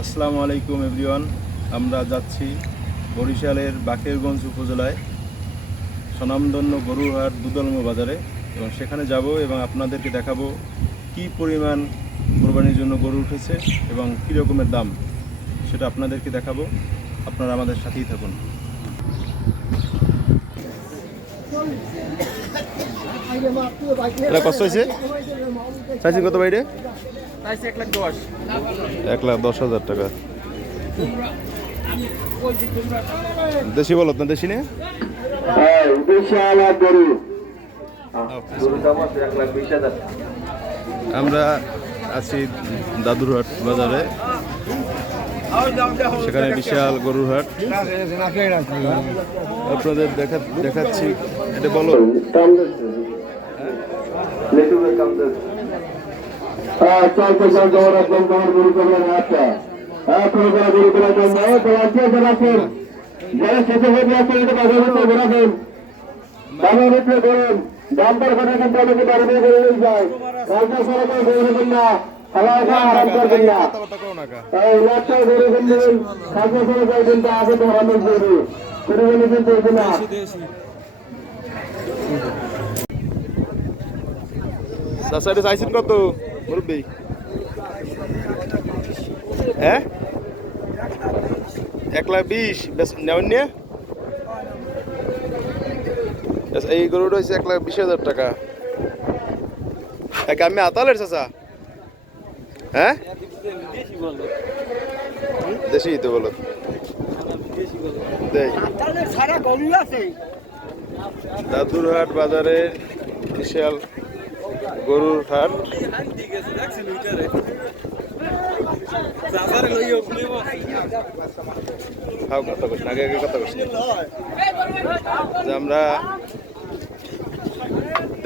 আসসালামু আলাইকুম এভরিওয়ান। আমরা যাচ্ছি বরিশালের বাকেরগঞ্জ উপজেলায় স্বনামধন্য গরুরহাট দুদলমো বাজারে এবং সেখানে যাব এবং আপনাদেরকে দেখাবো কি পরিমাণ কোরবানির জন্য গরু উঠেছে এবং কী রকমের দাম সেটা আপনাদেরকে দেখাবো। আপনারা আমাদের সাথেই থাকুন। এটা কষ্ট হয়েছে চাইছি কত বাইরে? 1,10,000 টাকা। দেশি বলো না, দেশি নে আমরা আছি দাদুরহাট বাজারে, সেখানে বিশাল গরুর হাট। আপনাদের দেখাচ্ছি, এটা বলো চাইছেন কত মুরব্বী? হ্যাঁ 1,20,000 নেওয়ান নিয়ে। এই গরুটা হচ্ছে 1,20,000 টাকা। আমি আতালের চাচা, হ্যাঁ দেশি তো বলো দাদুরহাট বাজারে বিশাল গরুর হাট। আমরা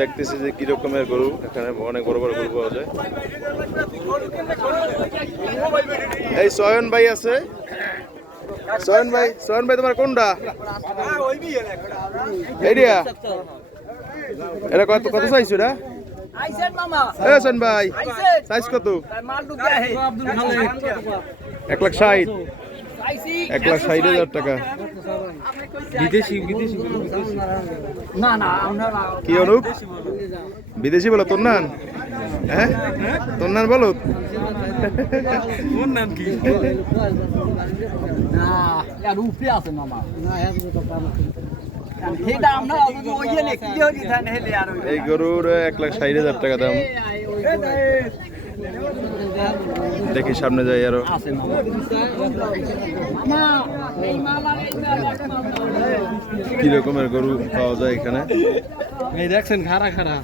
দেখতেছি যে কি রকমের গরু, এখানে অনেক বড় বড় গরু পাওয়া যায়। এই সয়ন ভাই আছে, সয়ন ভাই তোমার কোনটা? এইটা এটা কত কত চাইছো? এটা সয়ন ভাই সাইজ কত? 1,60,000 1,60,000 টাকা। কি অনুপ বিদেশি বলো? তোর নান? হ্যাঁ তোর নান বলো। এই গরুর 1,60,000 টাকা দাম। দেখি সামনে যাই আরো। কি রকমের গরু পাওয়া যায় এখানে? এই দেখছেন খারা খারা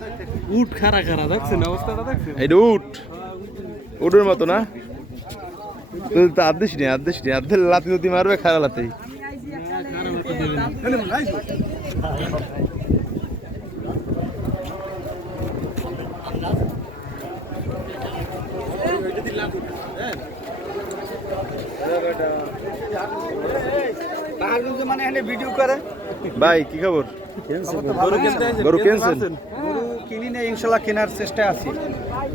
উট, খারা খারা দেখছেন অবস্থাটা? দেখছেন এইটা উটের মতো না? তুই তো আদেশ নি আদের লাতি যদি মারবে খারা লাতেই। ভাই কি খবর? গরু কিনছেন? গরু কিনি না, ইনশাল্লাহ কেনার চেষ্টায় আছি।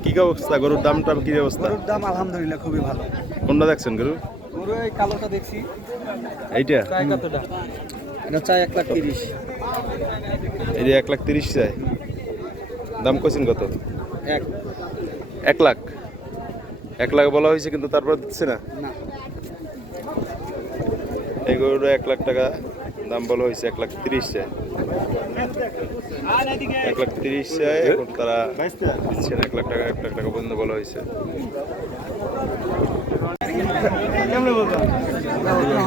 কি অবস্থা গরুর দামটা? কি অবস্থা? গরুর দাম আলহামদুলিল্লাহ খুবই ভালো। কোনটা দেখছেন গরু? গরু এই কালোটা দেখছি। এইটা চাই কতটা? এটা চাই 1,30,000। এই যে 1,30,000 চাই। দাম কইছেন কত? 1 লাখ। 1 লাখ বলা হয়েছে কিন্তু তারপর দিচ্ছে না। এই গরুটা 1 লাখ টাকা দাম বলা হয়েছে। 1,30,000 চাই, 1,30,000 চাই। এখন তারা দিচ্ছে না। 1 লাখ টাকা পর্যন্ত বলা হয়েছে।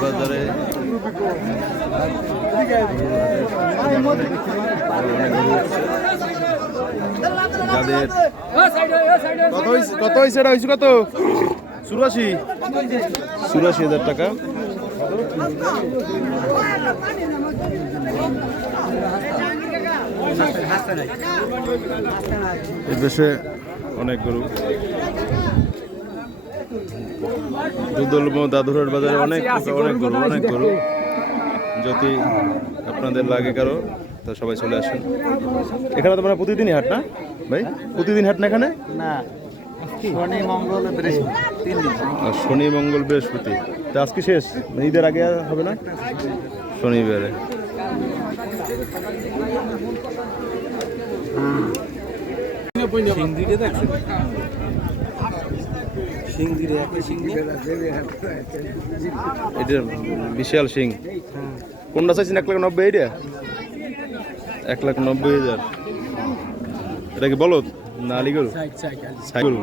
বাজারে যাদের কত হয়েছে? এটা হয়েছে কত? 84,000 টাকা। এই দেশে অনেক গরু। দুদলমো দাদুরহাট বাজারে অনেক গরু। যদি আপনাদের লাগে কারো তো সবাই চলে আসুন। এখানে তোমরা প্রতিদিনই হাট না ভাই? প্রতিদিন হাট না এখানে? না, শনি মঙ্গল বৃহস্পতি 3 দিন। আর শনি মঙ্গল বৃহস্পতি, তা আজকে শেষ, ঈদের আগে আর হবে না? শনিবারে। সিং দুইটা দেখছেন? সিং দুইটা একটা সিং নিয়ে এটা বিশাল সিং। কোনটা চাইছেন? 1,90,000 এটা? 1,90,000। এটা কি বলদ না আলিগল? সাইকেল।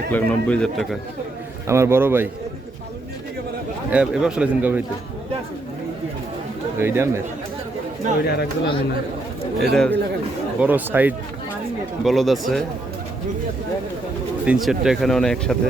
1,90,000 টাকা। আমার বড় ভাই এ ব্যবসা লাইছেন কবে হইতে? এই দামের এটা বড় সাইড বলদ আছে 3-4টা এখানে অনেক একসাথে।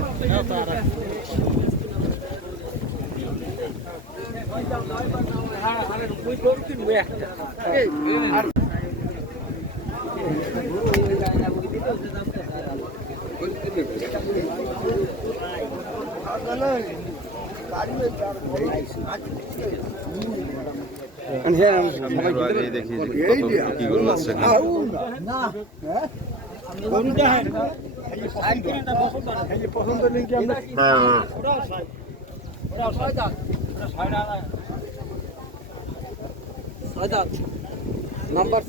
আগেই দেখি কত কি গরু আছে নাম্বার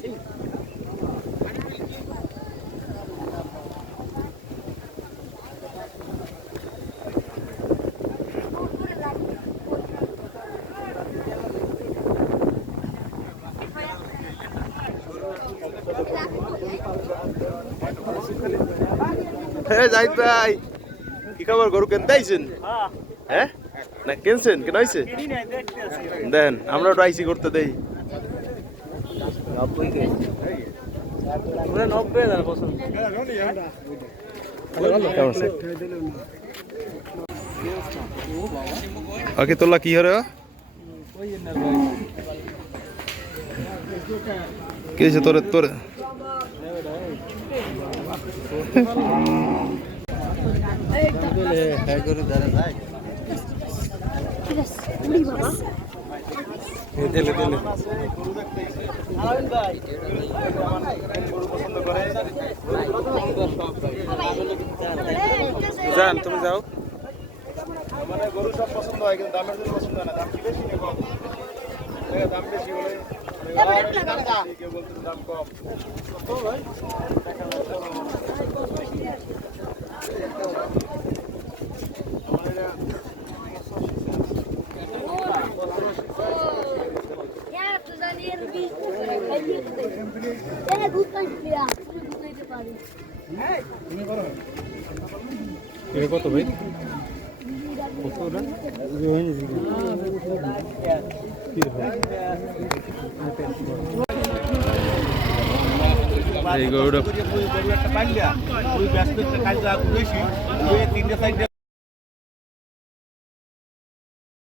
জাহিদ ভাই, কি খবর? গরু কিনতে আইছেন? হ্যাঁ না কিনছেন? কেন হয়েছে দেন, আমরা ওটা আইসি করতে দেই। 90,000 পছন্দ। ওকে তোলা কি হরে কি হয়েছে তোরে তোরে? যান তুমি যাও। মানে গরু সব পছন্দ হয় কিন্তু দামের জন্য পছন্দ হয় না। দাম কি বেশি না কম? দাম বেশি বলে কেউ বলতেছে দাম কম। কত ভাই? এই গরুটা একটা পাইলা ওই ব্যস্ত কাজ বেশি 3টা 4টা